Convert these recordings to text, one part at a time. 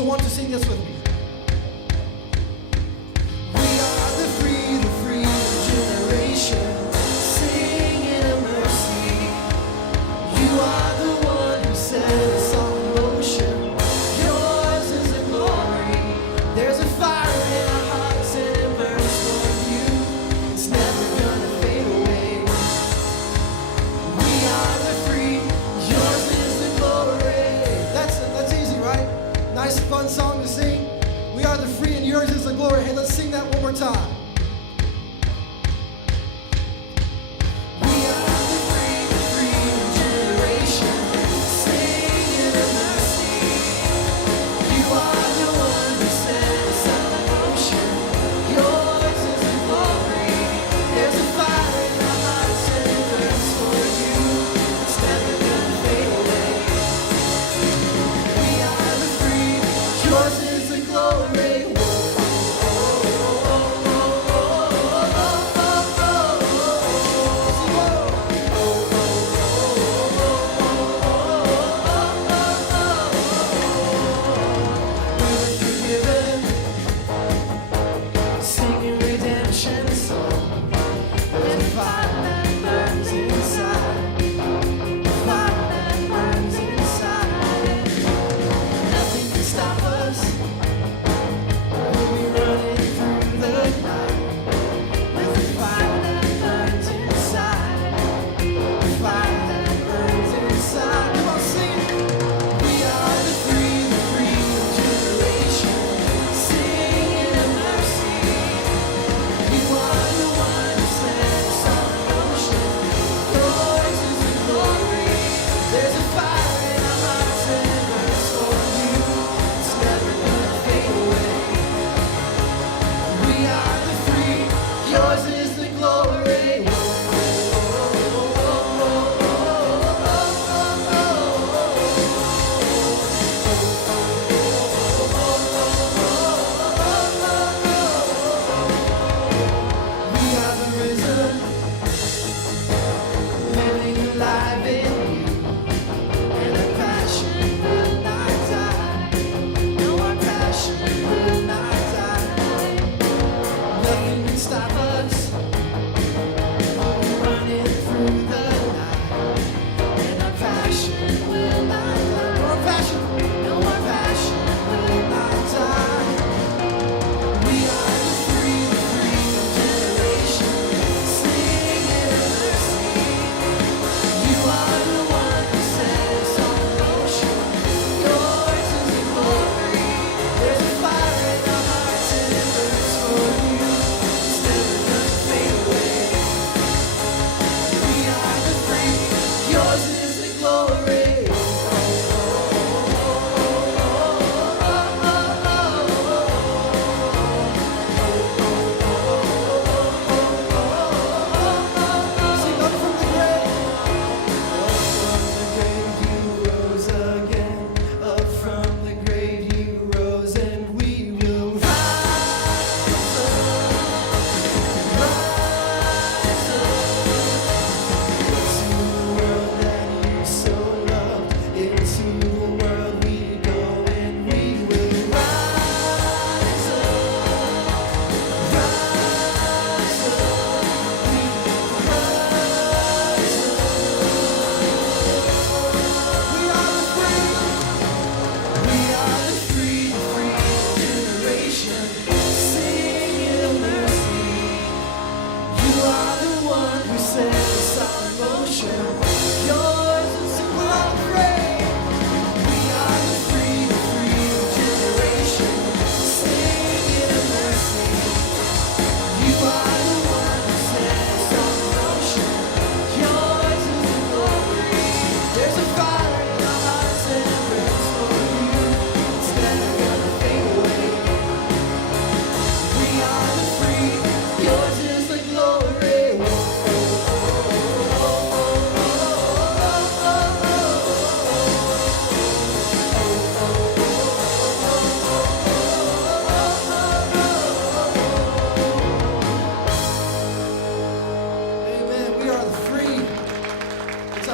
So want to sing this with me. We are the free generation, singing of mercy. You are the one who set us all in motion. Yours is the glory. There's a fire in our hearts and it burns for you. It's never gonna fade away. We are the free. Yours is the glory. That's easy, right? Nice fun song to sing.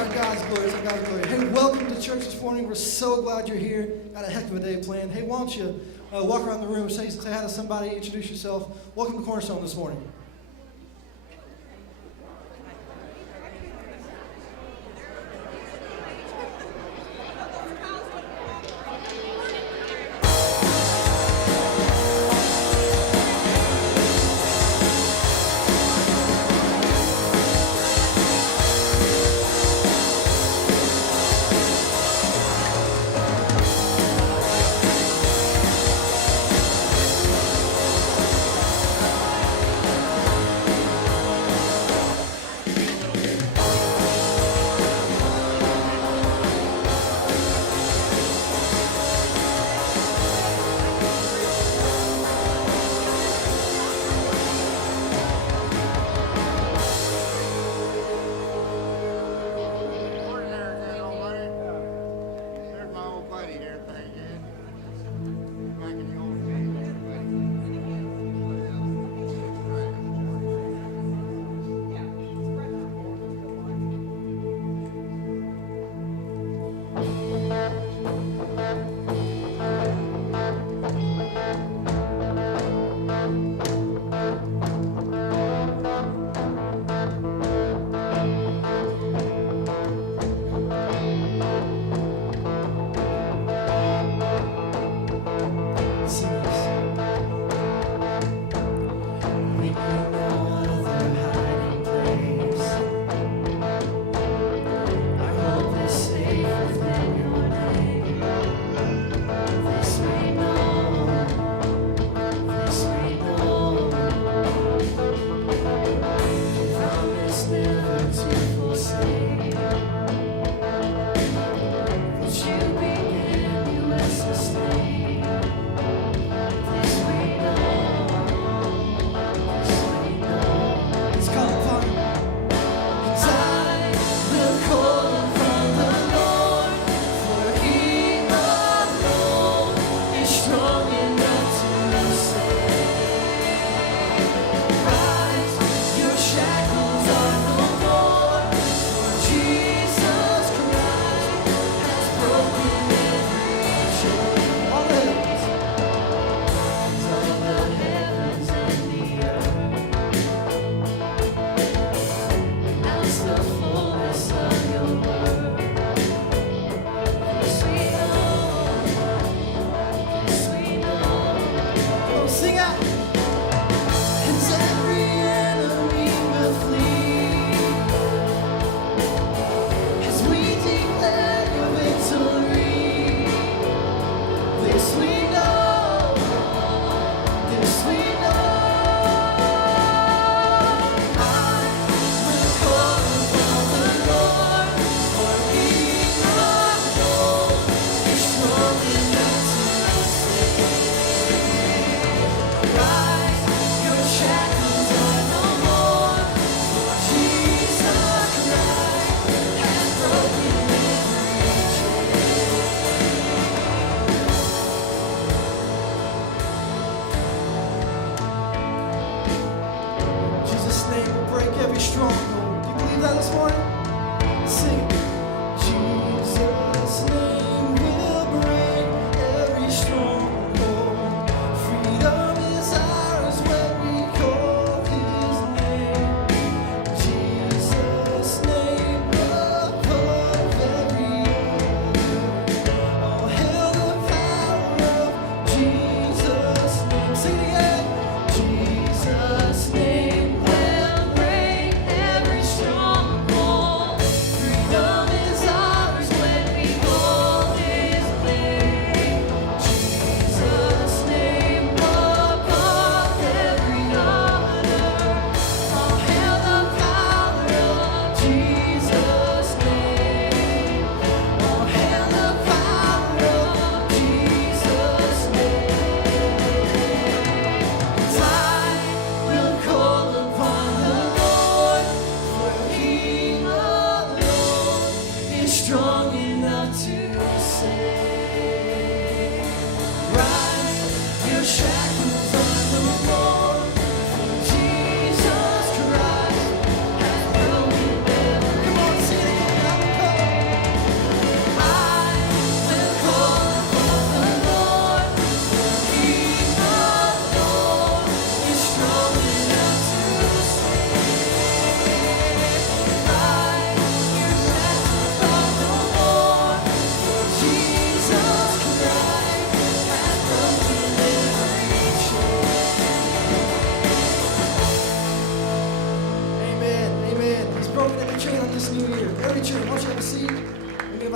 not God's glory. It's not God's glory. Hey, welcome to church this morning. We're so glad you're here. Got a heck of a day planned. Hey, why don't you walk around the room, say hi to somebody, introduce yourself. Welcome to Cornerstone this morning.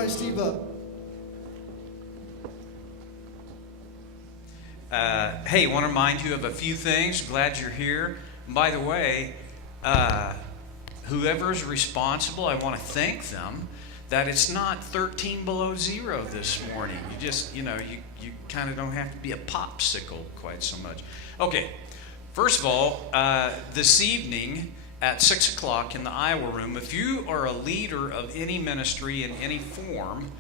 by Steve Up. Hey, I want to remind you of a few things. Glad you're here. And by the way, whoever is responsible, I want to thank them that it's not 13 below zero this morning. You just, you kind of don't have to be a popsicle quite so much. Okay, first of all, this evening at 6 o'clock in the Iowa room, if you are a leader of any ministry in any form,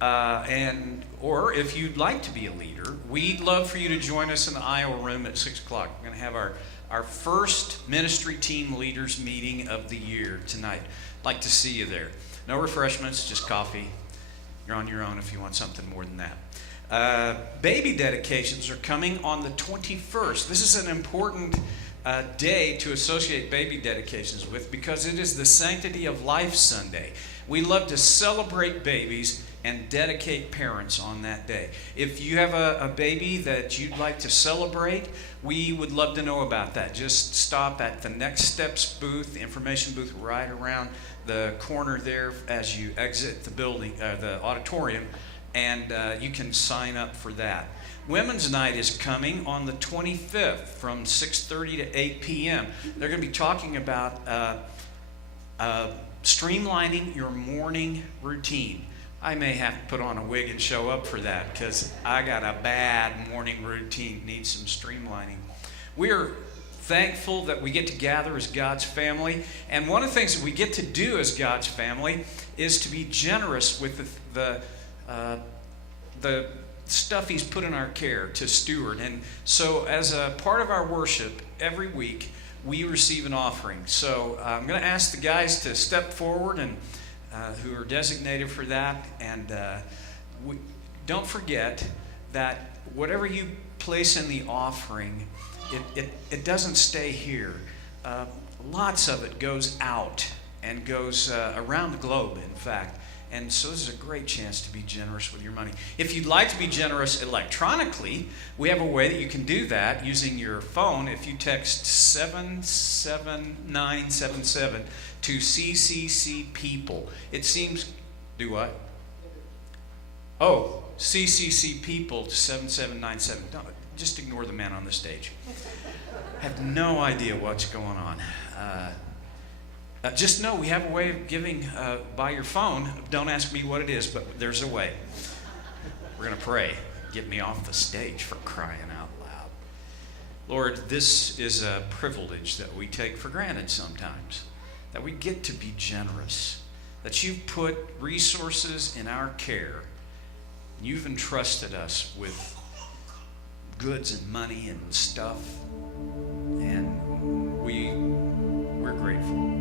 or if you'd like to be a leader, we'd love for you to join us in the Iowa room at 6 o'clock. We're going to have our first ministry team leaders meeting of the year tonight. I'd like to see you there. No refreshments, just coffee. You're on your own if you want something more than that. Baby dedications are coming on the 21st. This is an important day to associate baby dedications with because it is the Sanctity of Life Sunday. We love to celebrate babies and dedicate parents on that day. If you have a baby that you'd like to celebrate, we would love to know about that. Just stop at the Next Steps booth, the information booth right around the corner there as you exit the building, the auditorium, and you can sign up for that. Women's Night is coming on the 25th from 6:30 to 8 p.m. They're going to be talking about streamlining your morning routine. I may have to put on a wig and show up for that because I got a bad morning routine, needs some streamlining. We're thankful that we get to gather as God's family, and one of the things that we get to do as God's family is to be generous with the stuff He's put in our care to steward. And so as a part of our worship every week, we receive an offering. So I'm going to ask the guys to step forward and who are designated for that. And don't forget that whatever you place in the offering, it doesn't stay here. Lots of it goes out and goes around the globe, in fact. And so this is a great chance to be generous with your money. If you'd like to be generous electronically, we have a way that you can do that using your phone. If you text 77977 to CCC People. It seems, do what? Oh, CCC People to 7797. Don't, just ignore the man on the stage. I have no idea what's going on. Just know we have a way of giving by your phone. Don't ask me what it is, but there's a way. We're going to pray. Get me off the stage, for crying out loud. Lord, this is a privilege that we take for granted sometimes, that we get to be generous, that you've put resources in our care. You've entrusted us with goods and money and stuff, and we're grateful.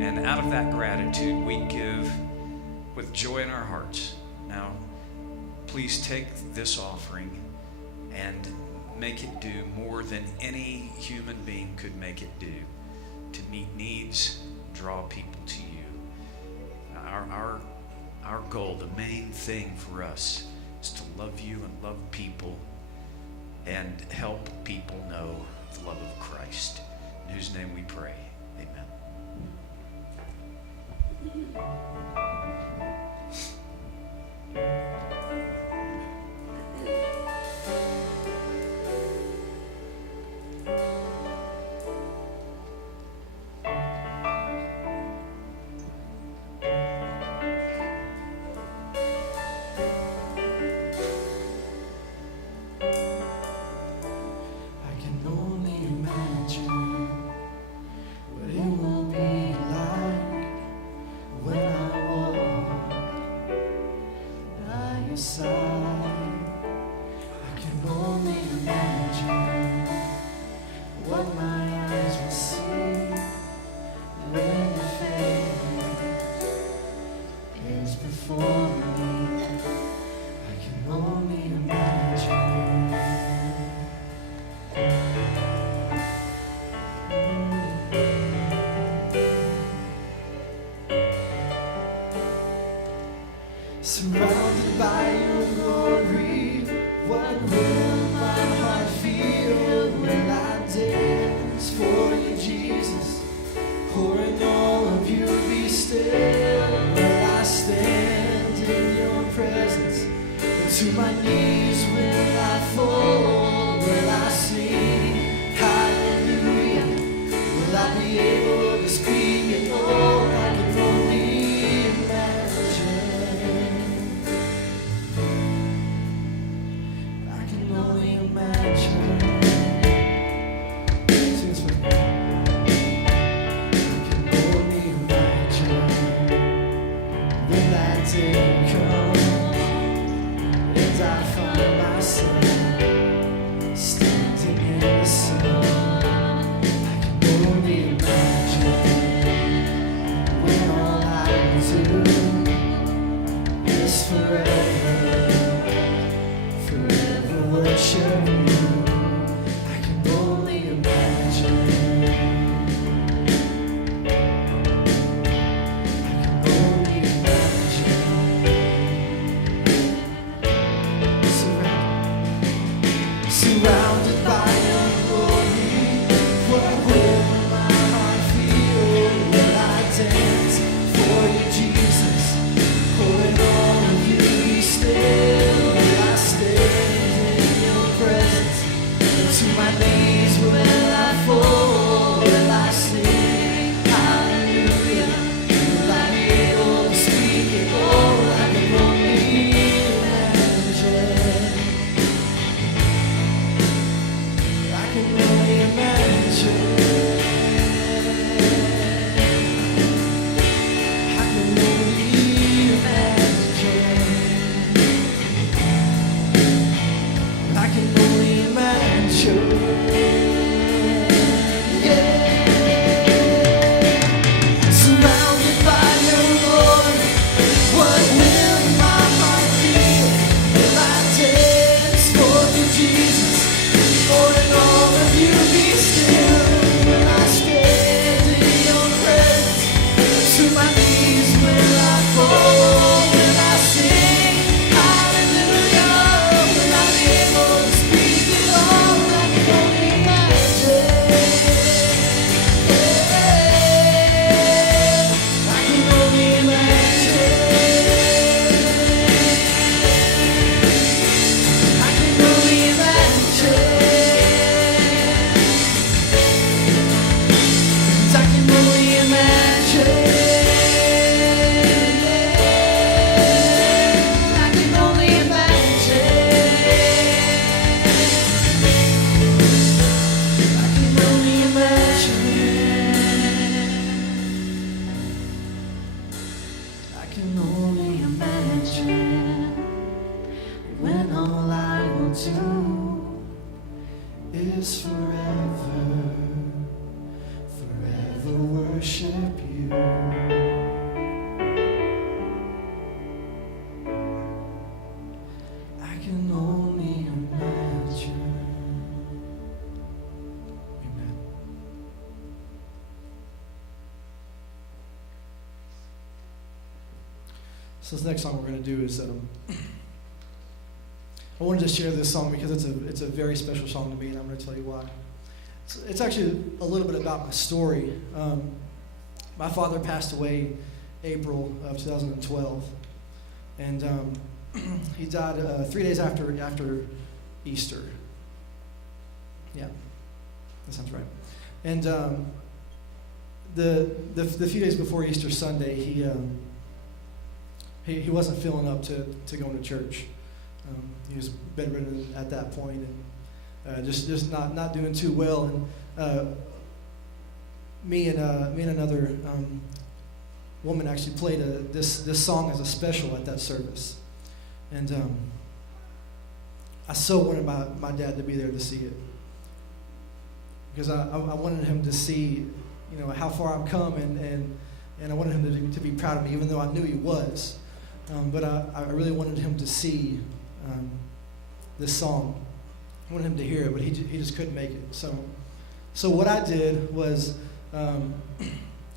And out of that gratitude, we give with joy in our hearts. Now, please take this offering and make it do more than any human being could make it do, to meet needs, draw people to you. Our goal, the main thing for us, is to love you and love people and help people know the love of Christ, in whose name we pray. Amen. Surrounded by your glory, what will my heart feel? Will I dance for you, Jesus? Or in all of you be still? Will I stand in your To my knees will I fall, will I sing hallelujah? Will I be able to speak at all? I can only imagine. I can only imagine. Sing this with me. I can only imagine when that day comes. I find myself standing in the sun. I can only imagine when all I will do is forever worship you. I can only imagine. I can only imagine. Surrounded by your glory, what will my heart feel? Will I dance for you, Jesus? Or in all of you be still? Will I stand in your presence? To my knees will I fall? Will I sing hallelujah? Will I be able to speak at all? I can only imagine. I can only imagine. I can only imagine. I can only imagine. Yeah. Surrounded by your glory, what will my heart feel? Will I dance for you, Jesus? Or in all of you be still? Will I stand in your presence? To my knees will I fall? Will I sing hallelujah? Will I be able to speak at all? I can only imagine. I can only imagine. I can only imagine. I can only imagine. I can only imagine. I can only imagine. I can only imagine when all I will do is forever worship you. I can only imagine. Amen. So this next song we're going to do is I wanted to share this song because it's a very special song to me, and I'm going to tell you why. It's actually a little bit about my story. My father passed away April of 2012, and he died 3 days after Easter. Yeah, that sounds right. And the few days before Easter Sunday, he wasn't feeling up to going to church. He was bedridden at that point, and just not doing too well. And me and another woman actually played this song as a special at that service, and I so wanted my dad to be there to see it, because I wanted him to see, how far I've come, and I wanted him to be proud of me, even though I knew he was. But I really wanted him to see this song. I wanted him to hear it, but he just couldn't make it. So what I did was,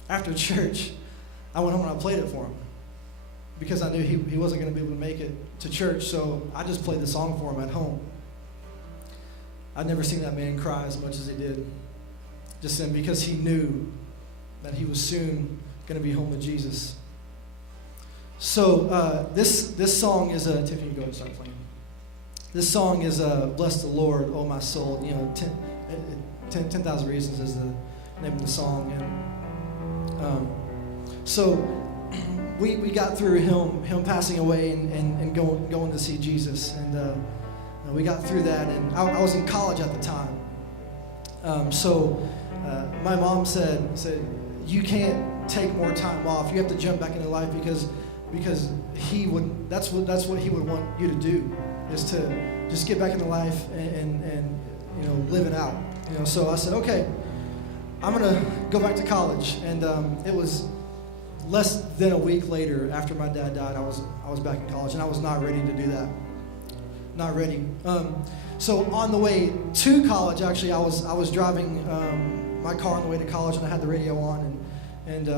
after church, I went home and I played it for him, because I knew he wasn't going to be able to make it to church. So I just played the song for him at home. I'd never seen that man cry as much as he did just then, because he knew that he was soon going to be home with Jesus. So this song is Tiffany, go ahead and start playing. This song is Bless the Lord, Oh My Soul. 10,000 Reasons is the name of the song. And so we got through him passing away and going to see Jesus. And we got through that. And I was in college at the time. So my mom said, you can't take more time off. You have to jump back into life because he would. That's what he would want you to do, is to just get back into life and live it out. So I said, okay, I'm gonna go back to college. And it was less than a week later, after my dad died, I was back in college, and I was not ready to do that. Not ready. So on the way to college, actually, I was driving my car on the way to college, and I had the radio on, and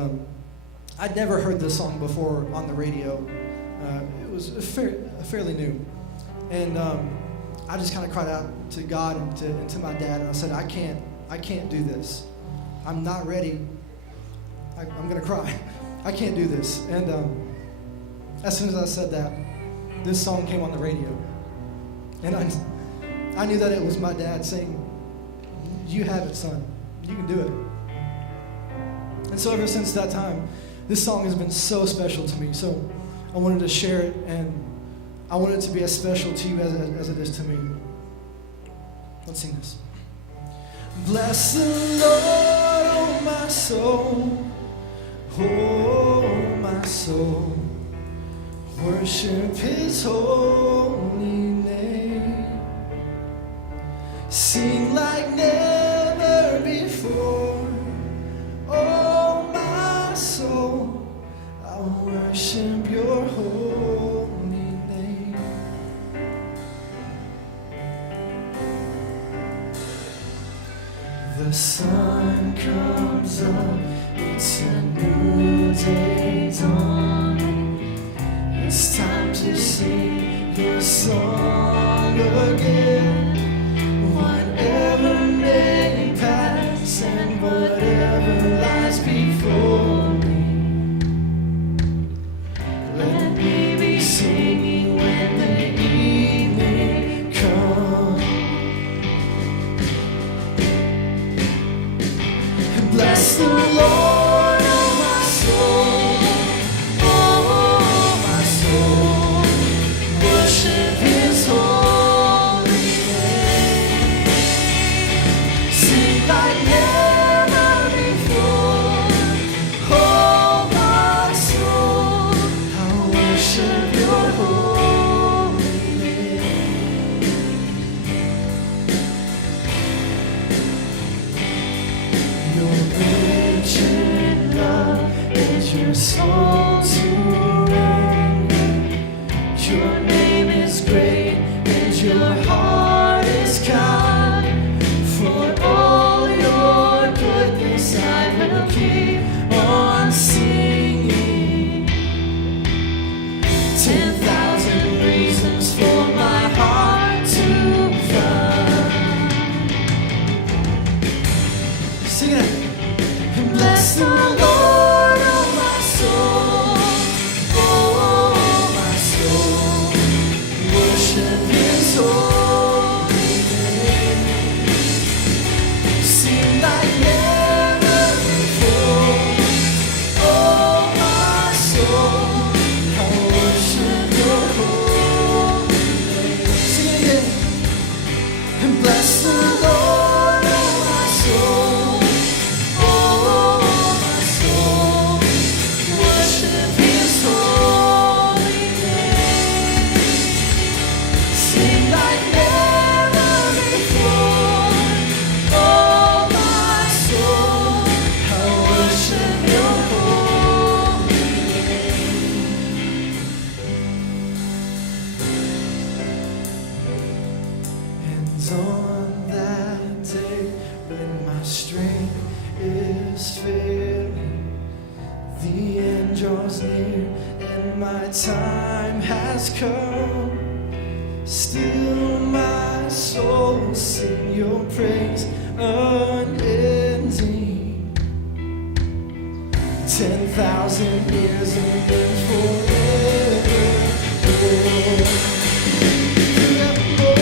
I'd never heard this song before on the radio. It was fairly new, and I just kind of cried out to God and to my dad, and I said, I can't do this. I'm not ready. I'm gonna cry. I can't do this. And as soon as I said that, this song came on the radio, and I knew that it was my dad saying, "You have it, son. You can do it." And so ever since that time, this song has been so special to me. So I wanted to share it, and I want it to be as special to you as it is to me. Let's sing this. Bless the Lord, oh my soul, oh my soul. Worship His holy name. Sing like never before, oh my soul. I'll worship Your holy name. The sun comes up, it's a new day dawning. It's time to sing Your song again. Whatever may pass and whatever lies before me, let me be singing when the evening comes. Bless the Lord, oh my soul, oh my soul. Worship His holy name. Sing like never before, oh my soul. I'll worship Your holy name. You're rich in love, and Your soul to reign. Your name is great, and Your heart is kind. For all Your goodness, I will keep on singing. 10,000 reasons for my heart to find. Sing it. Bless the Lord, oh my soul, oh my soul. Worship His holy name. Sing like never before, oh my soul. I'll worship Your holy name. Sing it again. And bless the Lord, oh my soul, oh my soul. Worship His holy name. Sing like never before, oh my soul. I'll worship Your holy name. And on that day when my strength is failing, the end draws near and my time has come. Still my soul will sing Your praise unending. 10,000 years and then forever. Forevermore.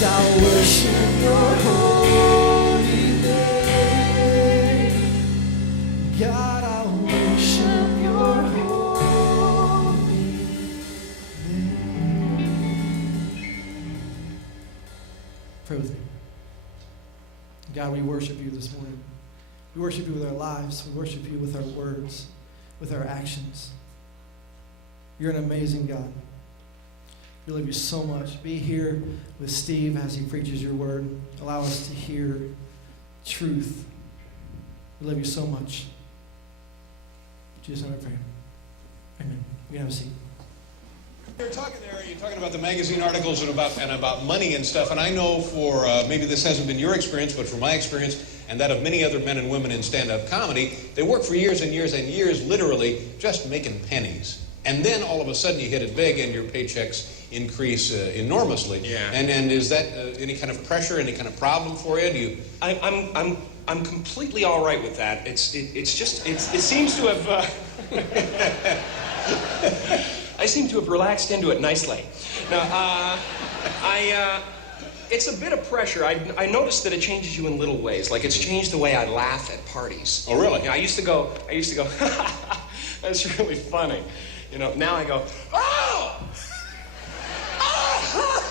I worship your holy name. God, I worship your holy name. Pray with me. God, we worship you this morning. We worship you with our lives. We worship you with our words, with our actions. You're an amazing God. We love you so much. Be here with Steve as he preaches your word. Allow us to hear truth. We love you so much. In Jesus' name I pray. Amen. You can have a seat. You're talking about the magazine articles and about money and stuff, and I know for maybe this hasn't been your experience, but from my experience and that of many other men and women in stand-up comedy, they work for years and years and years, literally just making pennies, and then all of a sudden you hit it big and your paychecks increase enormously. Yeah. And is that any kind of pressure, any kind of problem for you? Do you? I'm completely all right with that. It seems to have. I seem to have relaxed into it nicely. Now, it's a bit of pressure. I noticed that it changes you in little ways. Like it's changed the way I laugh at parties. Oh, really? I used to go, that's really funny. You know, now I go, oh!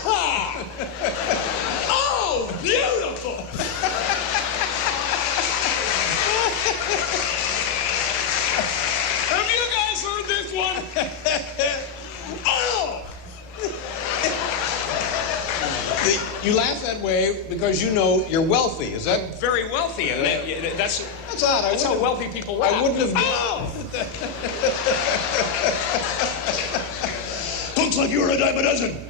Oh, oh, beautiful! Have you guys heard this one? Oh! You laugh that way because you know you're wealthy. Is that? I'm very wealthy, and that's odd. That's how wealthy people laugh. I wouldn't have. Oh! Looks like you're a dime a dozen.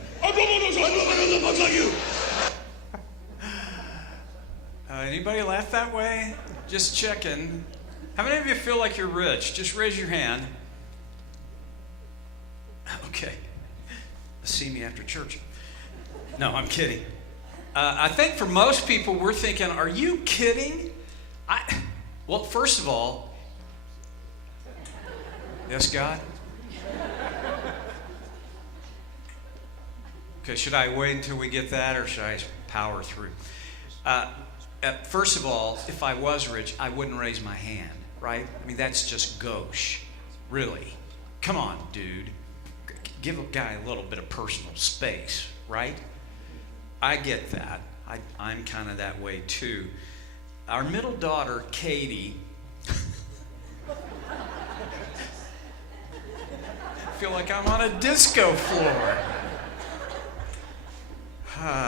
Looks like you. Anybody laugh that way? Just checking. How many of you feel like you're rich? Just raise your hand. Okay. See me after church. No, I'm kidding. I think for most people, we're thinking, are you kidding? Well, first of all, yes, God? Okay, should I wait until we get that, or should I power through? First of all, if I was rich, I wouldn't raise my hand, right? I mean, that's just gauche. Really. Come on, dude. Give a guy a little bit of personal space, right? I get that. I'm kind of that way too. Our middle daughter, Katie, I feel like I'm on a disco floor.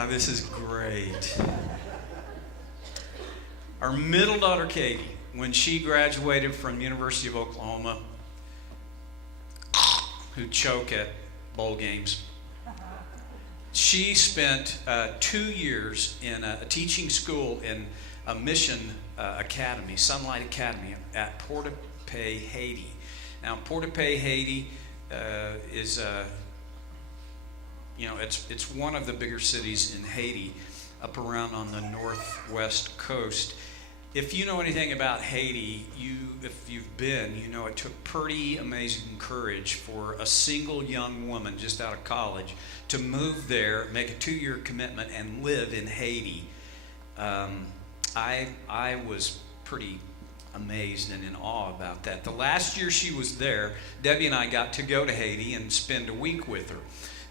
This is great. Our middle daughter, Katie, when she graduated from University of Oklahoma, who choke at bowl games, she spent 2 years in a teaching school in a mission academy, Sunlight Academy, at Port-au-Paix, Haiti. Now, Port-au-Paix, Haiti is, it's one of the bigger cities in Haiti, up around on the northwest coast. If you know anything about Haiti, if you've been, you know it took pretty amazing courage for a single young woman just out of college to move there, make a 2-year commitment, and live in Haiti. I was pretty amazed and in awe about that. The last year she was there, Debbie and I got to go to Haiti and spend a week with her.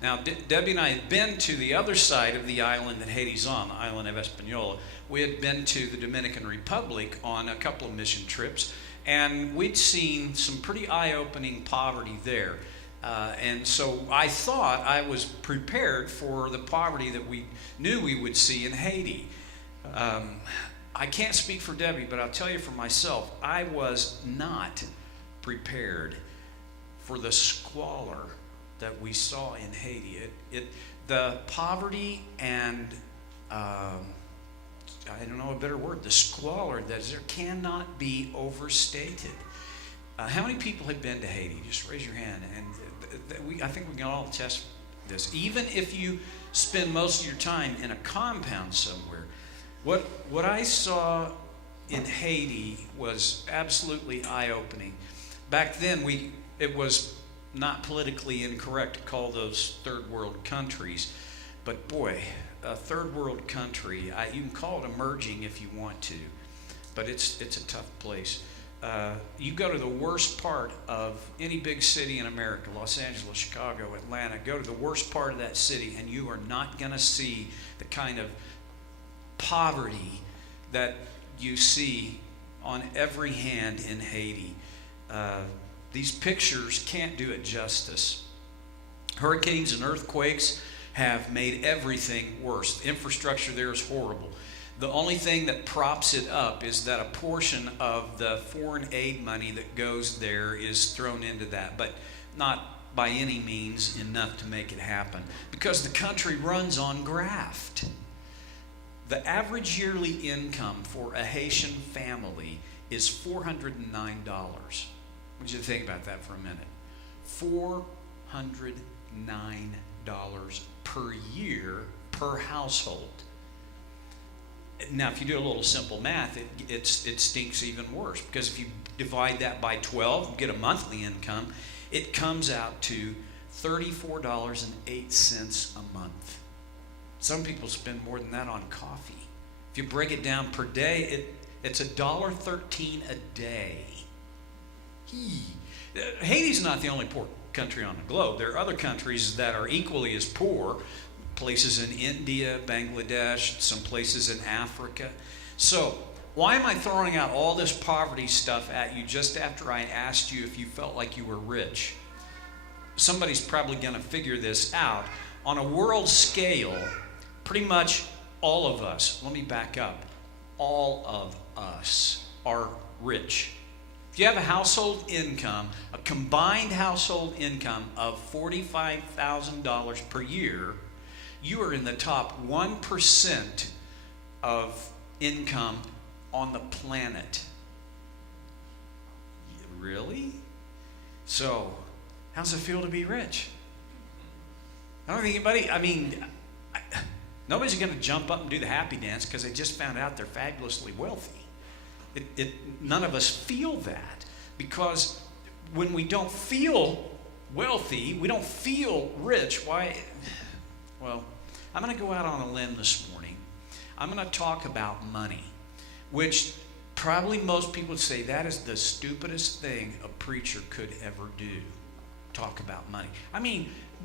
Now, Debbie and I had been to the other side of the island that Haiti's on, the island of Hispaniola. We had been to the Dominican Republic on a couple of mission trips, and we'd seen some pretty eye-opening poverty there. And so I thought I was prepared for the poverty that we knew we would see in Haiti. I can't speak for Debbie, but I'll tell you for myself, I was not prepared for the squalor that we saw in Haiti. The poverty and I don't know a better word, the squalor that there cannot be overstated. How many people have been to Haiti? Just raise your hand. And I think we can all attest this. Even if you spend most of your time in a compound somewhere, what I saw in Haiti was absolutely eye-opening. Back then, it was not politically incorrect to call those third world countries, But boy, a third world country, you can call it emerging if you want to, but it's a tough place. You go to the worst part of any big city in America, Los Angeles, Chicago, Atlanta, go to the worst part of that city and you are not going to see the kind of poverty that you see on every hand in Haiti. These pictures can't do it justice. Hurricanes and earthquakes have made everything worse. The infrastructure there is horrible. The only thing that props it up is that a portion of the foreign aid money that goes there is thrown into that, but not by any means enough to make it happen, because the country runs on graft. The average yearly income for a Haitian family is $409. I want you to think about that for a minute. $409 per year per household. Now, if you do a little simple math, it stinks even worse, because if you divide that by 12 and get a monthly income, it comes out to $34.08 a month. Some people spend more than that on coffee. If you break it down per day, it's $1.13 a day. Haiti's not the only poor country on the globe. There are other countries that are equally as poor, places in India, Bangladesh, some places in Africa. So, why am I throwing out all this poverty stuff at you just after I asked you if you felt like you were rich? Somebody's probably going to figure this out. On a world scale, pretty much all of us, let me back up, all of us are rich. If you have a household income, a combined household income of $45,000 per year, you are in the top 1% of income on the planet. Really? So, how does it feel to be rich? I don't think anybody, nobody's going to jump up and do the happy dance because they just found out they're fabulously wealthy. None of us feel that, because when we don't feel wealthy, we don't feel rich. Why? Well, I'm going to go out on a limb this morning. I'm going to talk about money, which probably most people would say that is the stupidest thing a preacher could ever do. Talk about money.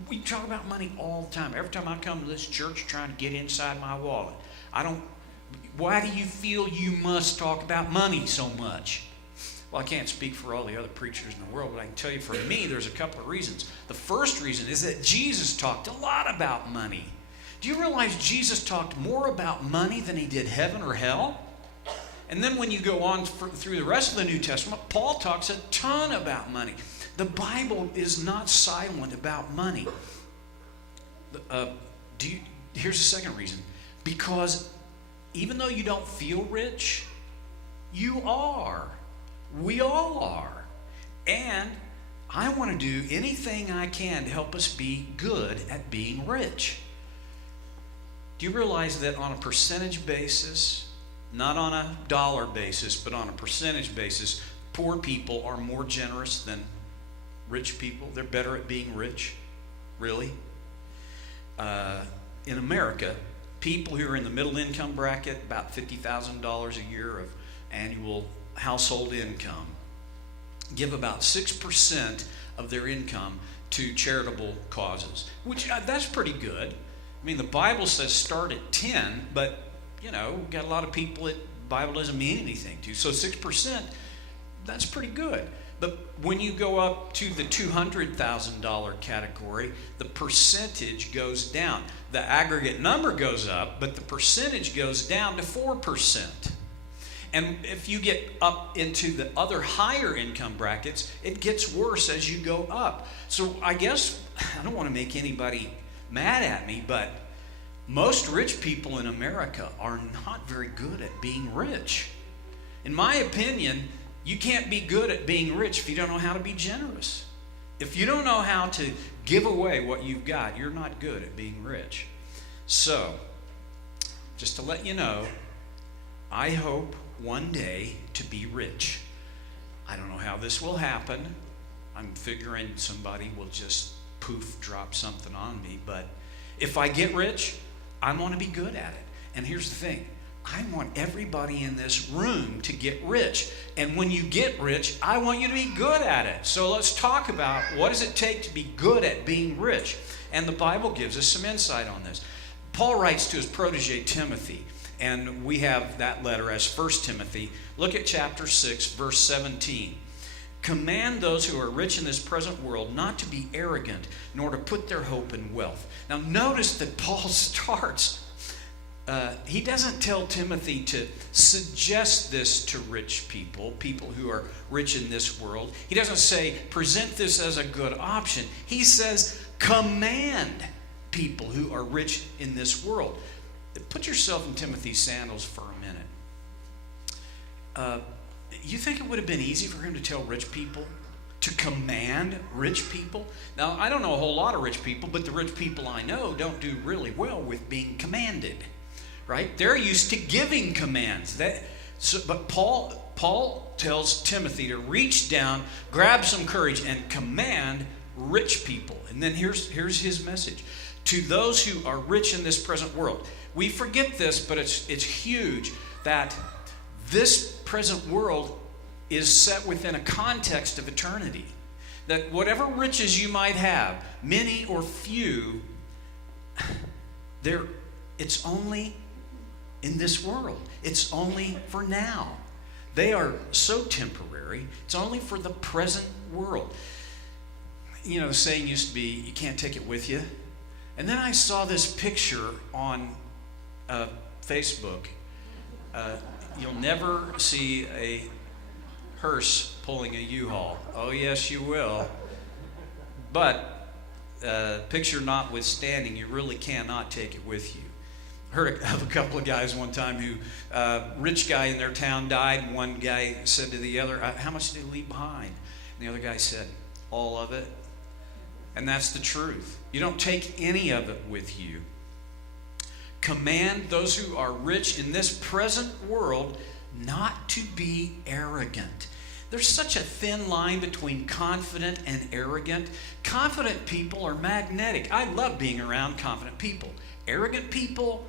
We talk about money all the time. Every time I come to this church trying to get inside my wallet, why do you feel you must talk about money so much? Well, I can't speak for all the other preachers in the world, but I can tell you for me, there's a couple of reasons. The first reason is that Jesus talked a lot about money. Do you realize Jesus talked more about money than he did heaven or hell? And then when you go on through the rest of the New Testament, Paul talks a ton about money. The Bible is not silent about money. Here's the second reason. Because even though you don't feel rich, you are. We all are. And I want to do anything I can to help us be good at being rich. Do you realize that on a percentage basis, not on a dollar basis, but on a percentage basis, poor people are more generous than rich people? They're better at being rich. Really? In America, people who are in the middle income bracket, about $50,000 a year of annual household income, give about 6% of their income to charitable causes, which that's pretty good. The Bible says start at 10, but we've got a lot of people that the Bible doesn't mean anything to. So 6%, that's pretty good. But when you go up to the $200,000 category, the percentage goes down. The aggregate number goes up, but the percentage goes down to 4%. And if you get up into the other higher income brackets, it gets worse as you go up. So I guess, I don't want to make anybody mad at me, but most rich people in America are not very good at being rich. In my opinion, you can't be good at being rich if you don't know how to be generous. If you don't know how to give away what you've got, you're not good at being rich. So, just to let you know, I hope one day to be rich. I don't know how this will happen. I'm figuring somebody will just drop something on me, but If I get rich, I want to be good at it. And here's the thing. I want everybody in this room to get rich. And when you get rich, I want you to be good at it. So let's talk about what does it take to be good at being rich. And the Bible gives us some insight on this. Paul writes to his protege Timothy, and we have that letter as 1 Timothy. Look at chapter 6, verse 17. Command those who are rich in this present world not to be arrogant, nor to put their hope in wealth. Now notice that Paul starts. He doesn't tell Timothy to suggest this to rich people, people who are rich in this world. He doesn't say, present this as a good option. He says, command people who are rich in this world. Put yourself in Timothy's sandals for a minute. You think it would have been easy for him to tell rich people, to command rich people? Now, I don't know a whole lot of rich people, but the rich people I know don't do really well with being commanded. Right? They're used to giving commands. But Paul tells Timothy to reach down, grab some courage, and command rich people. And then here's his message. To those who are rich in this present world. We forget this, but it's huge, that this present world is set within a context of eternity. That whatever riches you might have, many or few, it's only in this world. It's only for now. They are so temporary. It's only for the present world. You know, the saying used to be, you can't take it with you. And then I saw this picture on Facebook. You'll never see a hearse pulling a U-Haul. Oh, yes, you will. But picture notwithstanding, you really cannot take it with you. Heard of a couple of guys one time who, rich guy in their town died, and one guy said to the other, how much did he leave behind? And the other guy said, all of it. And that's the truth. You don't take any of it with you. Command those who are rich in this present world not to be arrogant. There's such a thin line between confident and arrogant. Confident people are magnetic. I love being around confident people. Arrogant people,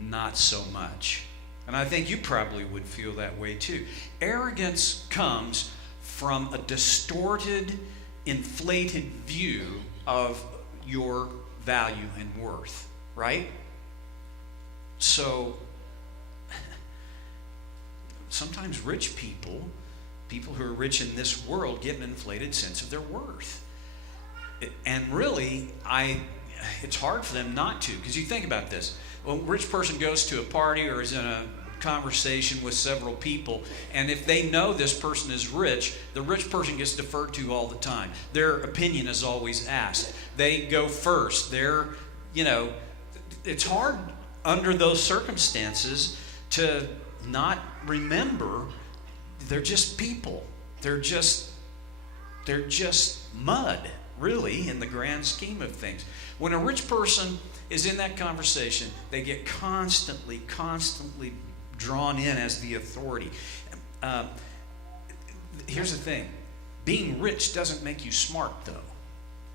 not so much. And I think you probably would feel that way too. Arrogance comes from a distorted, inflated view of your value and worth, right? So sometimes rich people who are rich in this world, get an inflated sense of their worth. And really, it's hard for them not to, because you think about this. When a rich person goes to a party or is in a conversation with several people, and if they know this person is rich, the rich person gets deferred to all the time. Their opinion is always asked. They go first. It's hard under those circumstances to not remember they're just people. They're just mud, really, in the grand scheme of things. When a rich person is in that conversation, they get constantly drawn in as the authority. Here's the thing. Being rich doesn't make you smart, though.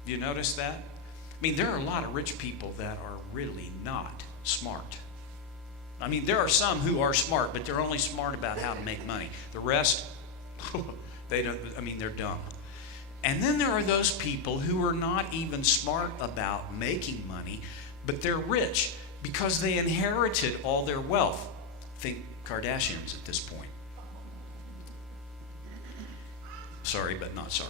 You notice that? I mean, there are a lot of rich people that are really not smart. I mean, there are some who are smart, but they're only smart about how to make money. The rest, they're dumb. And then there are those people who are not even smart about making money, but they're rich because they inherited all their wealth. Think Kardashians at this point. Sorry, but not sorry.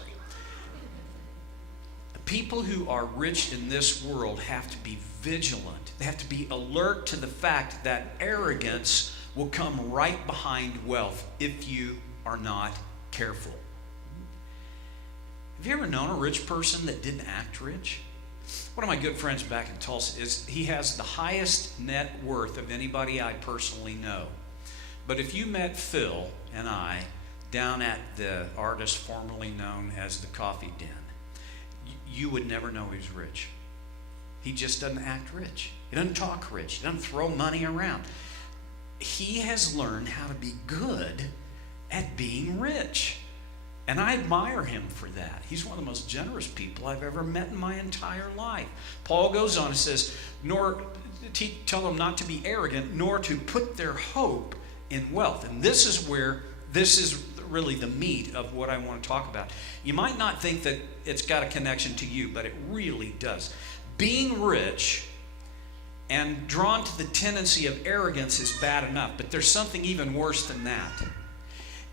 People who are rich in this world have to be vigilant. They have to be alert to the fact that arrogance will come right behind wealth if you are not careful. Have you ever known a rich person that didn't act rich? One of my good friends back in Tulsa he has the highest net worth of anybody I personally know. But if you met Phil and I down at the artist formerly known as the Coffee Den, you would never know he's rich. He just doesn't act rich. He doesn't talk rich. He doesn't throw money around. He has learned how to be good at being rich. And I admire him for that. He's one of the most generous people I've ever met in my entire life. Paul goes on and says, tell them not to be arrogant, nor to put their hope in wealth. And this is really the meat of what I want to talk about. You might not think that it's got a connection to you, but it really does. Being rich and drawn to the tendency of arrogance is bad enough, but there's something even worse than that.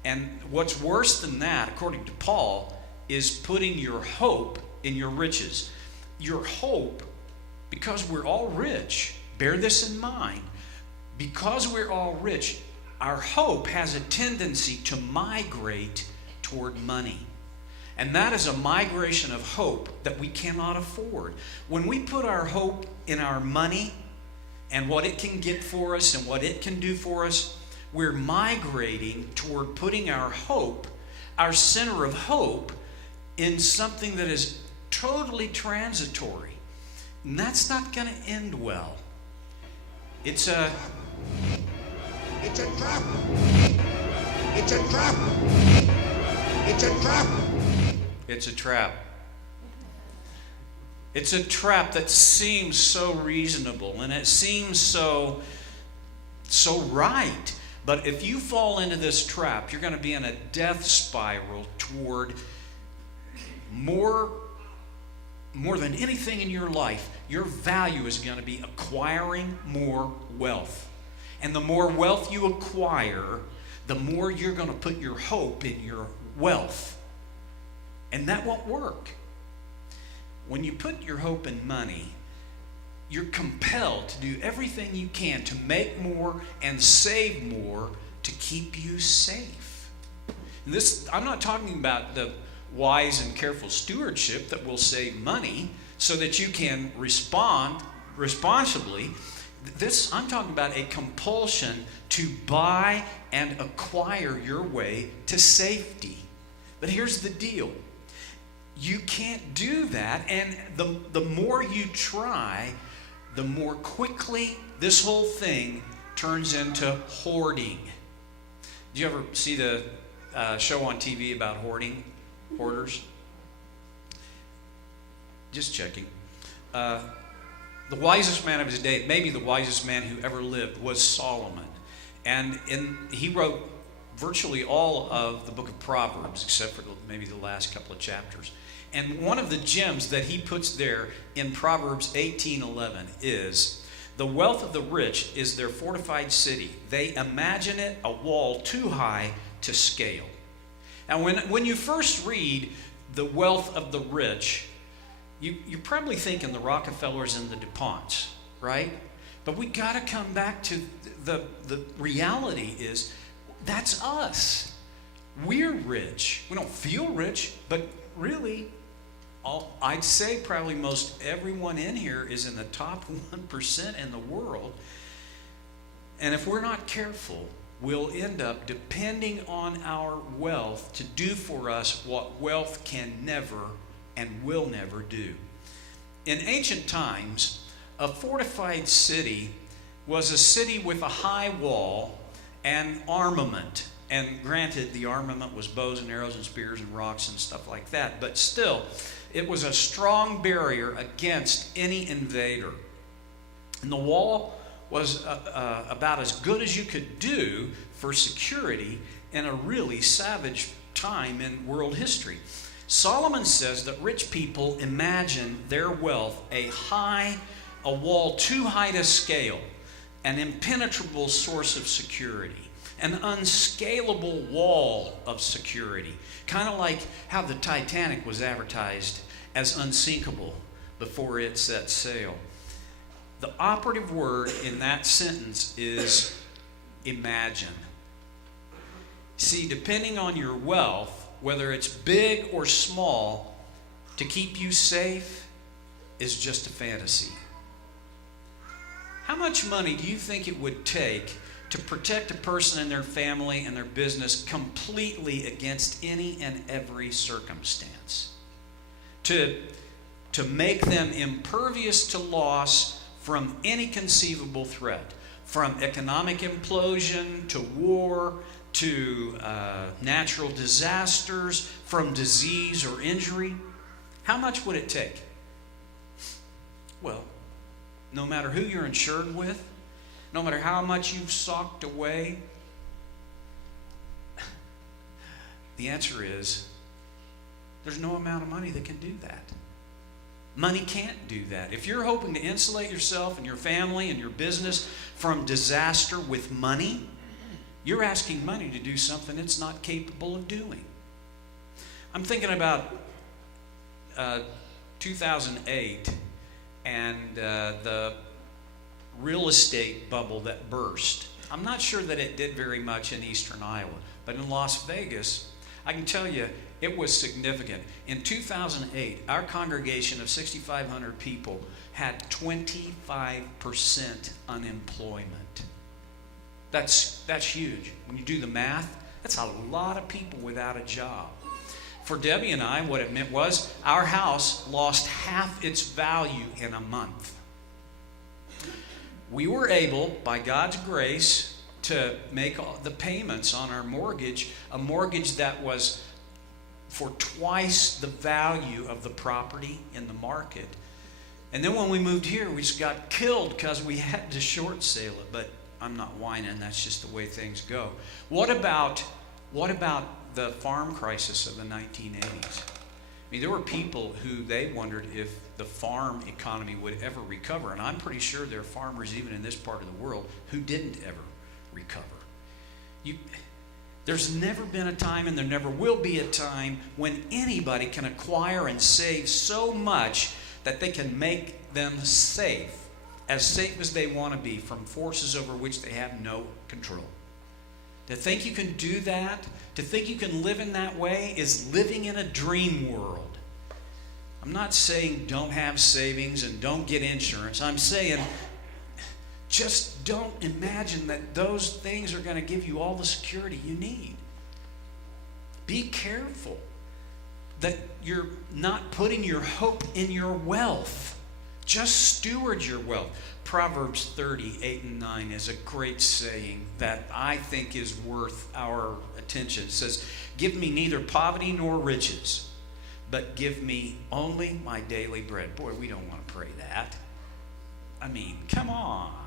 And what's worse than that, according to Paul, is putting your hope in your riches. Your hope, because we're all rich, bear this in mind, because we're all rich, our hope has a tendency to migrate toward money. And that is a migration of hope that we cannot afford. When we put our hope in our money and what it can get for us and what it can do for us, we're migrating toward putting our hope, our center of hope, in something that is totally transitory. And that's not going to end well. It's a trap. It's a trap. It's a trap. It's a trap. It's a trap that seems so reasonable and it seems so right. But if you fall into this trap, you're going to be in a death spiral toward more than anything in your life. Your value is going to be acquiring more wealth. And the more wealth you acquire, the more you're going to put your hope in your wealth. And that won't work. When you put your hope in money, you're compelled to do everything you can to make more and save more to keep you safe. And this, I'm not talking about the wise and careful stewardship that will save money so that you can respond responsibly. I'm talking about a compulsion to buy and acquire your way to safety. But here's the deal. You can't do that, and the more you try, the more quickly this whole thing turns into hoarding. Do you ever see the show on TV about hoarders? Just checking. The wisest man of his day, maybe the wisest man who ever lived, was Solomon. And he wrote virtually all of the book of Proverbs, except for maybe the last couple of chapters. And one of the gems that he puts there in Proverbs 18:11 is, the wealth of the rich is their fortified city. They imagine it a wall too high to scale. Now, when you first read the wealth of the rich, you're probably thinking the Rockefellers and the DuPonts, right? But we got to come back to the reality is that's us. We're rich. We don't feel rich, but really, I'd say probably most everyone in here is in the top 1% in the world. And if we're not careful, we'll end up depending on our wealth to do for us what wealth can never and will never do. In ancient times, a fortified city was a city with a high wall and armament. And granted, the armament was bows and arrows and spears and rocks and stuff like that. But still, it was a strong barrier against any invader. And the wall was about as good as you could do for security in a really savage time in world history. Solomon says that rich people imagine their wealth a wall too high to scale, an impenetrable source of security, an unscalable wall of security, kind of like how the Titanic was advertised as unsinkable before it set sail. The operative word in that sentence is imagine. See, depending on your wealth, whether it's big or small, to keep you safe is just a fantasy. How much money do you think it would take to protect a person and their family and their business completely against any and every circumstance? To make them impervious to loss from any conceivable threat, from economic implosion to war to natural disasters, from disease or injury, how much would it take? Well, no matter who you're insured with, no matter how much you've socked away, the answer is there's no amount of money that can do that. Money can't do that. If you're hoping to insulate yourself and your family and your business from disaster with money, you're asking money to do something it's not capable of doing. I'm thinking about 2008 and the real estate bubble that burst. I'm not sure that it did very much in eastern Iowa, but in Las Vegas, I can tell you it was significant. In 2008, our congregation of 6,500 people had 25% unemployment. That's huge. When you do the math, that's a lot of people without a job. For Debbie and I, what it meant was our house lost half its value in a month. We were able, by God's grace, to make the payments on our mortgage, a mortgage that was for twice the value of the property in the market. And then when we moved here, we just got killed because we had to short sale it. But I'm not whining, that's just the way things go. What about the farm crisis of the 1980s? I mean, there were people who they wondered if the farm economy would ever recover. And I'm pretty sure there are farmers even in this part of the world who didn't ever recover. There's never been a time, and there never will be a time, when anybody can acquire and save so much that they can make them safe as they want to be from forces over which they have no control. To think you can do that, to think you can live in that way, is living in a dream world. I'm not saying don't have savings and don't get insurance. I'm saying just don't imagine that those things are going to give you all the security you need. Be careful that you're not putting your hope in your wealth. Just steward your wealth. Proverbs 30:8 and 9 is a great saying that I think is worth our attention. It says, "Give me neither poverty nor riches, but give me only my daily bread." Boy, we don't want to pray that. I mean, come on.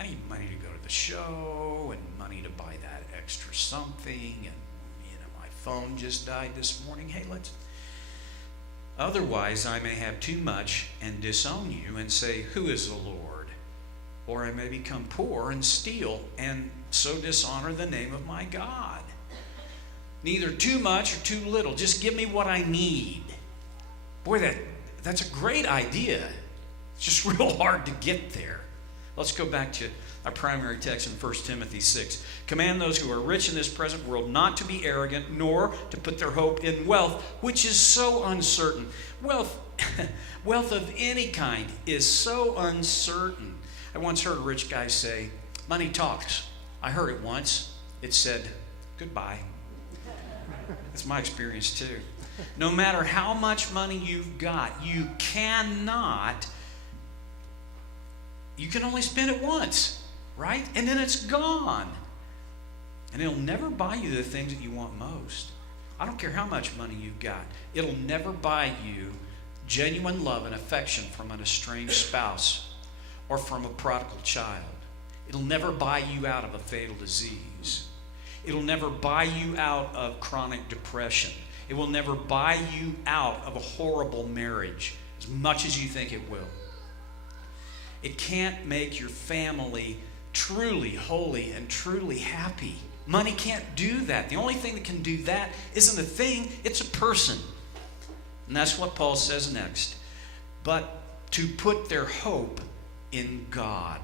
I need money to go to the show and money to buy that extra something. And, my phone just died this morning. Hey, otherwise, I may have too much and disown you and say, "Who is the Lord?" Or I may become poor and steal and so dishonor the name of my God. Neither too much or too little. Just give me what I need. Boy, that's a great idea. It's just real hard to get there. Let's go back to our primary text in 1 Timothy 6. "Command those who are rich in this present world not to be arrogant, nor to put their hope in wealth, which is so uncertain." Wealth of any kind is so uncertain. I once heard a rich guy say, "Money talks." I heard it once. It said, "Goodbye." That's my experience too. No matter how much money you've got, you can only spend it once, right? And then it's gone. And it'll never buy you the things that you want most. I don't care how much money you've got. It'll never buy you genuine love and affection from an estranged spouse or from a prodigal child. It'll never buy you out of a fatal disease. It'll never buy you out of chronic depression. It will never buy you out of a horrible marriage as much as you think it will. It can't make your family truly holy and truly happy. Money can't do that. The only thing that can do that isn't a thing, it's a person. And that's what Paul says next. But to put their hope in God.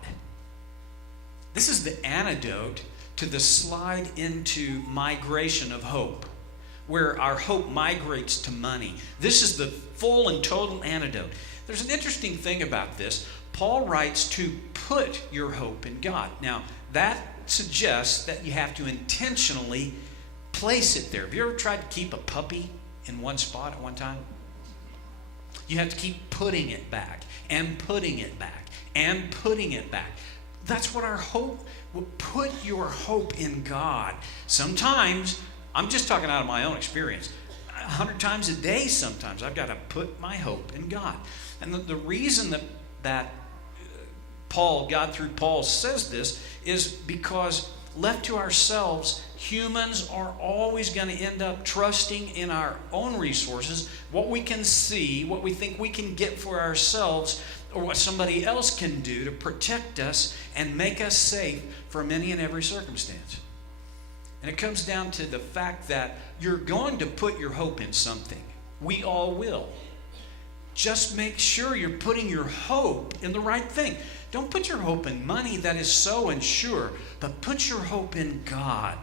This is the antidote to the slide into migration of hope, where our hope migrates to money. This is the full and total antidote. There's an interesting thing about this. Paul writes to put your hope in God. Now, that suggests that you have to intentionally place it there. Have you ever tried to keep a puppy in one spot at one time? You have to keep putting it back and putting it back and putting it back. That's what our hope, put your hope in God. Sometimes, I'm just talking out of my own experience, 100 times a day sometimes, I've got to put my hope in God. And the reason that God through Paul says this is because left to ourselves, humans are always going to end up trusting in our own resources, what we can see, what we think we can get for ourselves, or what somebody else can do to protect us and make us safe from any and every circumstance. And it comes down to the fact that you're going to put your hope in something. We all will. Just make sure you're putting your hope in the right thing. Don't put your hope in money, that is so unsure, but put your hope in God.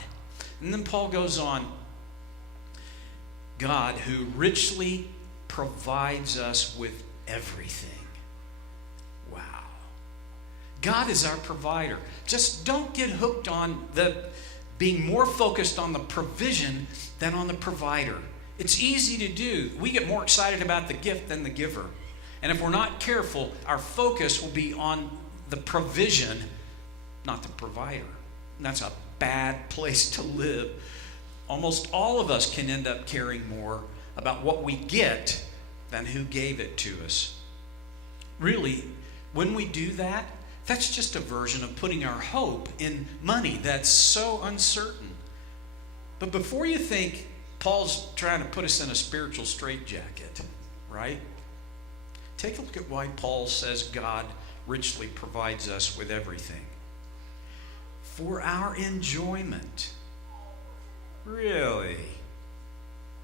And then Paul goes on, God who richly provides us with everything. Wow. God is our provider. Just don't get hooked on being more focused on the provision than on the provider. It's easy to do. We get more excited about the gift than the giver. And if we're not careful, our focus will be on the provision, not the provider. And that's a bad place to live. Almost all of us can end up caring more about what we get than who gave it to us. Really, when we do that, that's just a version of putting our hope in money that's so uncertain. But before you think Paul's trying to put us in a spiritual straitjacket, right? Take a look at why Paul says God richly provides us with everything. For our enjoyment. Really?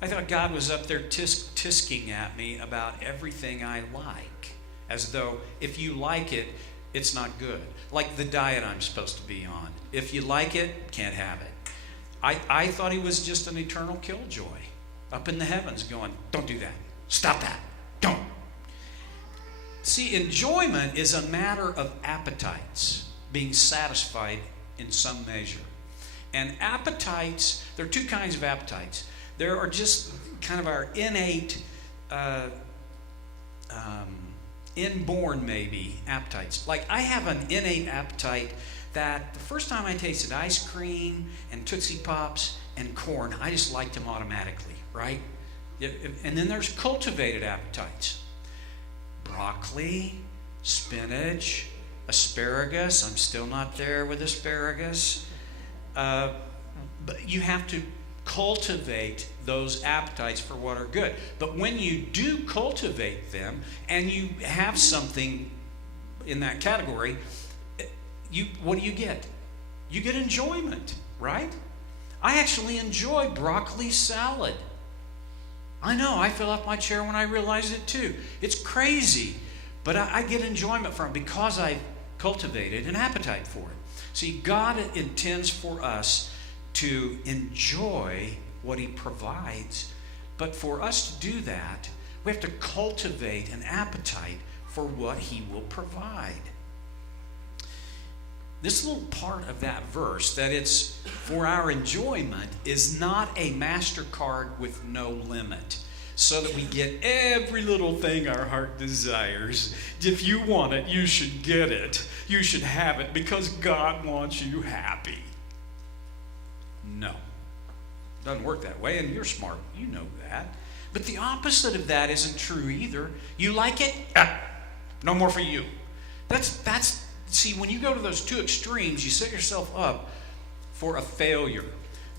I thought God was up there tisking at me about everything I like. As though if you like it, it's not good. Like the diet I'm supposed to be on. If you like it, can't have it. I thought he was just an eternal killjoy up in the heavens going, don't do that. Stop that. Don't. See, enjoyment is a matter of appetites being satisfied in some measure. And appetites, there are two kinds of appetites. There are just kind of our innate, inborn maybe appetites. Like I have an innate appetite that the first time I tasted ice cream and Tootsie Pops and corn, I just liked them automatically, right? And then there's cultivated appetites. Broccoli, spinach, asparagus. I'm still not there with asparagus. But you have to cultivate those appetites for what are good. But when you do cultivate them and you have something in that category, what do you get? You get enjoyment, right? I actually enjoy broccoli salad. I know, I fell off my chair when I realized it too. It's crazy, but I get enjoyment from it because I've cultivated an appetite for it. See, God intends for us to enjoy what He provides, but for us to do that, we have to cultivate an appetite for what He will provide. This little part of that verse, that it's for our enjoyment, is not a MasterCard with no limit, so that we get every little thing our heart desires. If you want it, you should get it. You should have it because God wants you happy. No. It doesn't work that way, and you're smart. You know that. But the opposite of that isn't true either. You like it? No more for you. See, when you go to those two extremes, you set yourself up for a failure.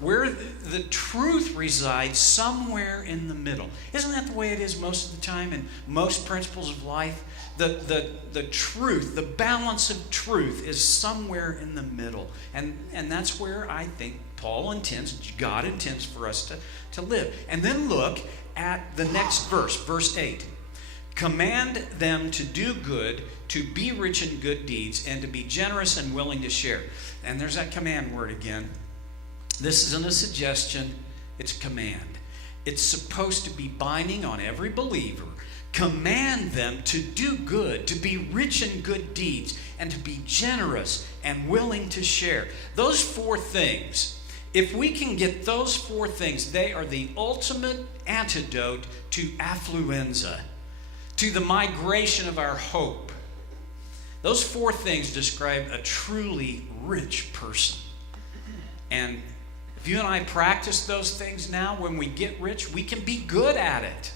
Where the truth resides somewhere in the middle. Isn't that the way it is most of the time in most principles of life? The truth, the balance of truth is somewhere in the middle. And that's where I think God intends for us to live. And then look at the next verse, verse 8. Command them to do good, to be rich in good deeds, and to be generous and willing to share. And there's that command word again. This isn't a suggestion, it's a command. It's supposed to be binding on every believer. Command them to do good, to be rich in good deeds, and to be generous and willing to share. Those four things, if we can get those four things, they are the ultimate antidote to affluenza, to the migration of our hope. Those 4 things describe a truly rich person. And if you and I practice those things now, when we get rich, we can be good at it.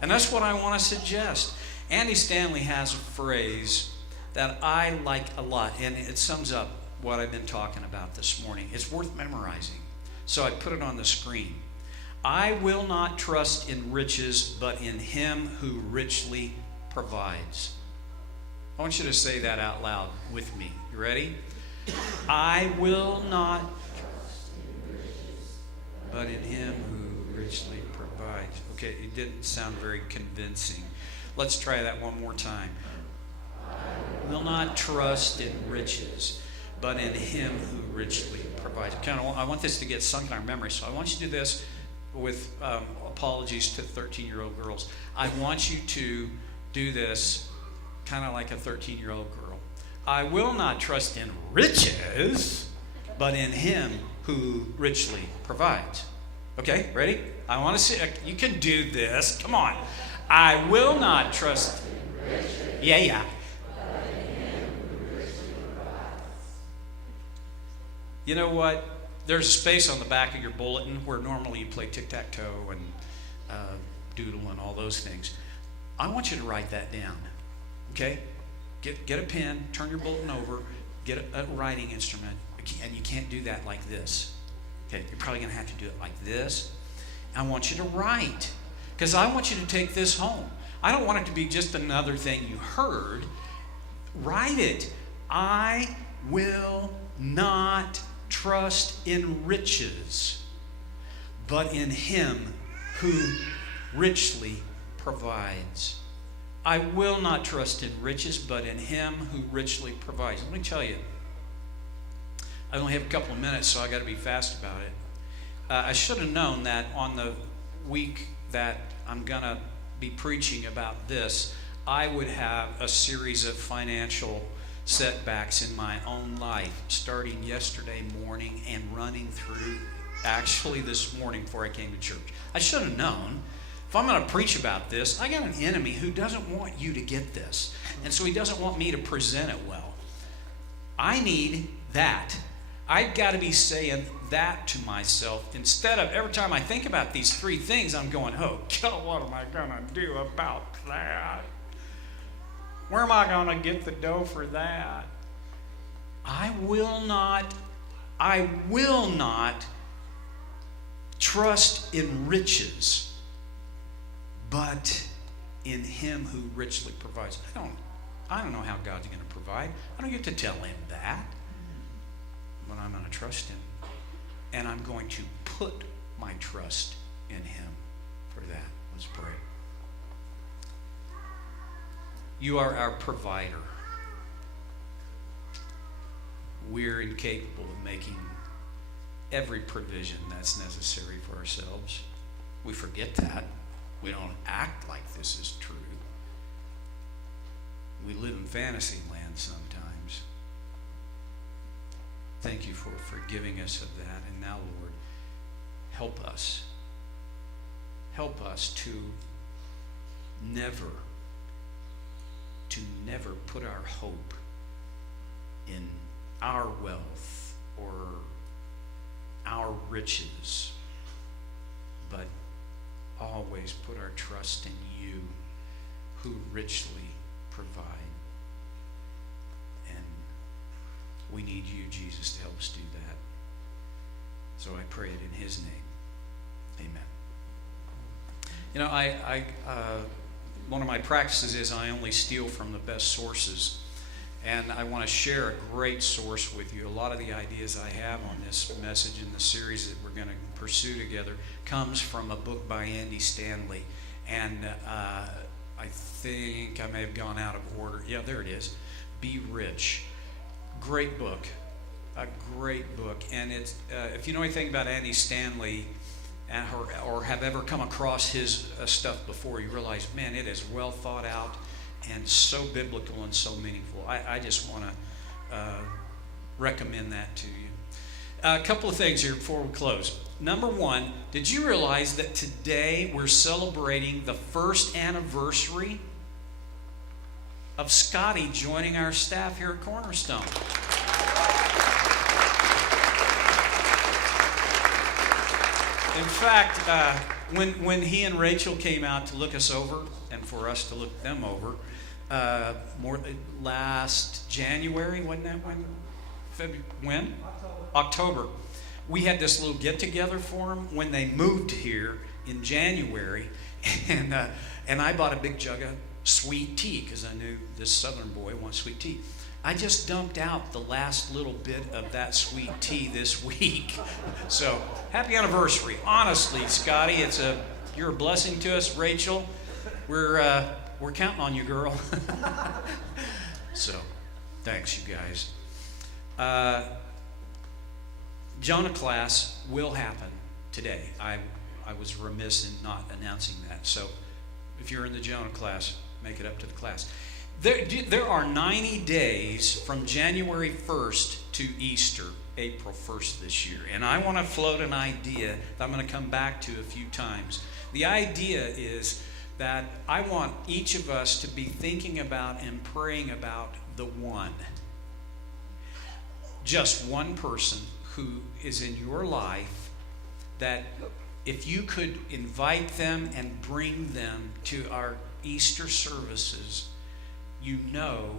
And that's what I want to suggest. Andy Stanley has a phrase that I like a lot, and it sums up what I've been talking about this morning. It's worth memorizing. So I put it on the screen. I will not trust in riches, but in him who richly provides. I want you to say that out loud with me. You ready? I will not trust in riches, but in him who richly provides. Okay, it didn't sound very convincing. Let's try that one more time. I will not trust in riches, but in him who richly provides. I want this to get sunk in our memory, so I want you to do this with apologies to 13-year-old girls. I want you to do this kind of like a 13-year-old girl. I will not trust in riches, but in him who richly provides. Okay, ready? I want to see. You can do this. Come on. I will not trust in riches. Yeah. But in him who richly provides. You know what? There's a space on the back of your bulletin where normally you play tic-tac-toe and doodle and all those things. I want you to write that down. Okay? Get a pen, turn your bulletin over, get a writing instrument, and you can't do that like this. Okay? You're probably going to have to do it like this. I want you to write, because I want you to take this home. I don't want it to be just another thing you heard. Write it. I will not trust in riches, but in him who richly provides. I will not trust in riches, but in him who richly provides. Let me tell you, I only have a couple of minutes, so I got to be fast about it. I should have known that on the week that I'm going to be preaching about this, I would have a series of financial setbacks in my own life, starting yesterday morning and running through actually this morning before I came to church. I should have known. If I'm going to preach about this, I got an enemy who doesn't want you to get this. And so he doesn't want me to present it well. I need that. I've got to be saying that to myself instead of every time I think about these 3 things, I'm going, oh, God, what am I going to do about that? Where am I going to get the dough for that? I will not trust in riches, but in him who richly provides. I don't know how God's going to provide. I don't get to tell him that. But I'm going to trust him. And I'm going to put my trust in him for that. Let's pray. You are our provider. We're incapable of making every provision that's necessary for ourselves. We forget that. We don't act like this is true. We live in fantasy land sometimes. Thank you for forgiving us of that. And now, Lord, help us. Help us to never put our hope in our wealth or our riches, but always put our trust in you who richly provide. And we need you, Jesus, to help us do that. So I pray it in his name. Amen. You know, one of my practices is I only steal from the best sources. And I want to share a great source with you. A lot of the ideas I have on this message in the series that we're going to pursue together comes from a book by Andy Stanley. And I think I may have gone out of order. Yeah, there it is. Be Rich. Great book. A great book. And it's if you know anything about Andy Stanley or have ever come across his stuff before, you realize, man, it is well thought out and so biblical and so meaningful. I just want to recommend that to you. A couple of things here before we close. Number one, did you realize that today we're celebrating the first anniversary of Scotty joining our staff here at Cornerstone. In fact, when he and Rachel came out to look us over and for us to look them over, last January, wasn't that when? February, when? October. We had this little get-together for them when they moved here in January, and I bought a big jug of sweet tea because I knew this Southern boy wants sweet tea. I just dumped out the last little bit of that sweet tea this week. So, happy anniversary. Honestly, Scotty, you're a blessing to us. Rachel, we're counting on you, girl. So, thanks, you guys. Jonah class will happen today. I was remiss in not announcing that. So, if you're in the Jonah class, make it up to the class. There are 90 days from January 1st to Easter, April 1st this year. And I want to float an idea that I'm going to come back to a few times. The idea is that I want each of us to be thinking about and praying about the one. Just one person who is in your life that if you could invite them and bring them to our Easter services, you know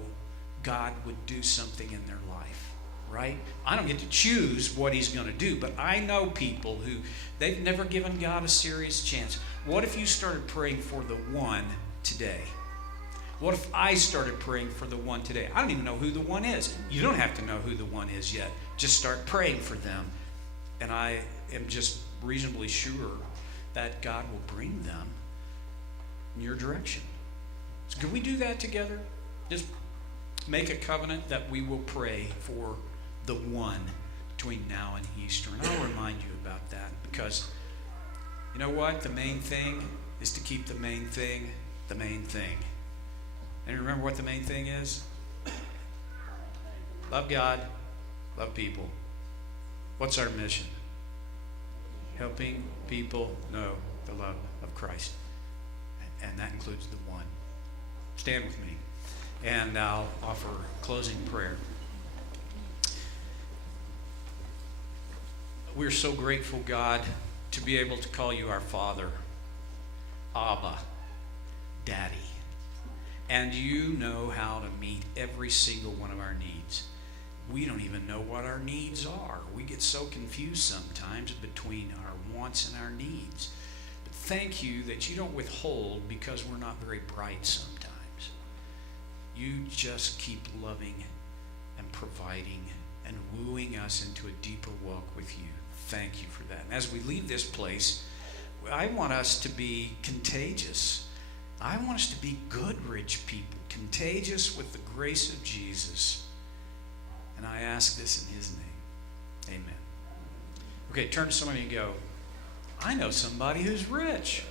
God would do something in their life, right? I don't get to choose what he's going to do, but I know people who, they've never given God a serious chance. What if you started praying for the one today? What if I started praying for the one today? I don't even know who the one is. You don't have to know who the one is yet. Just start praying for them. And I am just reasonably sure that God will bring them in your direction. So can we do that together? Just make a covenant that we will pray for the one between now and Easter. And I'll remind you about that because you know what? The main thing is to keep the main thing the main thing. And remember what the main thing is? Love God, love people. What's our mission? Helping people know the love of Christ. And that includes the one. Stand with me. And I'll offer closing prayer. We're so grateful, God, to be able to call you our Father, Abba, Daddy. And you know how to meet every single one of our needs. We don't even know what our needs are. We get so confused sometimes between our wants and our needs. But thank you that you don't withhold because we're not very bright sometimes. You just keep loving and providing and wooing us into a deeper walk with you. Thank you for that. And as we leave this place, I want us to be contagious. I want us to be good, rich people, contagious with the grace of Jesus. And I ask this in his name. Amen. Okay, turn to somebody and go, I know somebody who's rich.